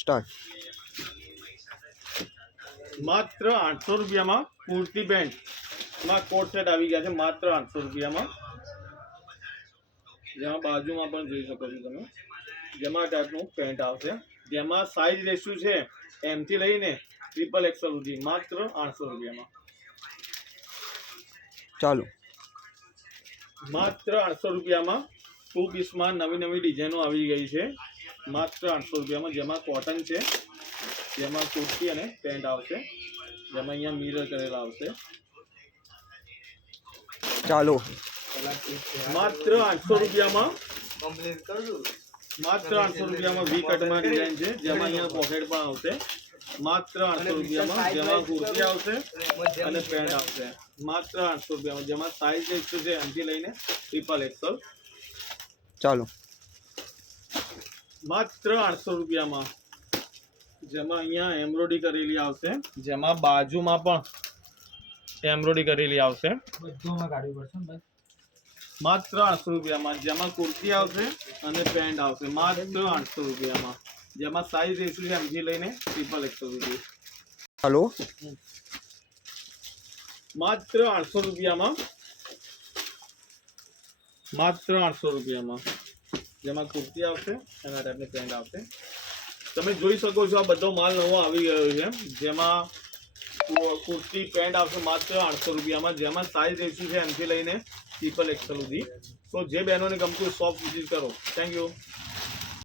Start. માત્ર 800 રૂપિયામાં kurti pant માં કોટ સેટ આવી ગયા છે માત્ર 800 રૂપિયામાં। જેમાં બાજુમાં પણ જોઈ શકો છો તમે, જેમાં ટાઈપનું પેન્ટ આવશે, જેમાં સાઈઝ રેશિયો છે M થી લઈને XXL સુધી માત્ર 800 રૂપિયામાં। ચાલુ। માત્ર 800 રૂપિયામાં 2 પીસમાં નવી નવી ડિઝાઇનો આવી ગઈ છે માત્ર 800 રૂપિયામાં, જેમાં કોટન છે, જેમાં કુર્તી અને પેન્ટ આવશે, જેમાં અહીંયા મિરર કરેલા આવશે। ચાલુ। માત્ર 800 રૂપિયામાં વી કટમાં ડિઝાઇન છે, જેમાં અહીંયા પોકેટ પણ આવશે માત્ર 800 રૂપિયામાં, જેમાં કુર્તી આવશે અને પેન્ટ આવશે માત્ર 800 રૂપિયામાં, જેમાં સાઈઝ રેશિયો છે M થી લઈને XXL। ચાલુ। માત્ર 800 રૂપિયામાં, જેમાં અહીંયા એમ્બ્રોઇડરી કરેલી આવશે, જેમાં બાજુમાં પણ એમ્બ્રોઇડરી કરેલી આવશે માત્ર 800 રૂપિયામાં, જેમાં કુર્તી આવશે અને પેન્ટ આવશે માત્ર 800 રૂપિયામાં, જેમાં સાઈઝ રેશિયો છે M થી લઈને XXL સુધી। ચાલુ। માત્ર 800 રૂપિયામાં, માત્ર 800 રૂપિયામાં, જેમાં કુર્તી આવશે અને આ ટાઈપની પેન્ટ આવશે। તમે જોઈ શકો છો આ બધો માલ નવો આવી ગયો છે, જેમાં કુર્તી પેન્ટ આવશે માત્ર 800 રૂપિયામાં, જેમાં સાઈઝ રેશિયો છે M થી લઈને XXL સુધી। તો જે બહેનોને ગમતું શોપ વિઝિટ કરો। Thank you.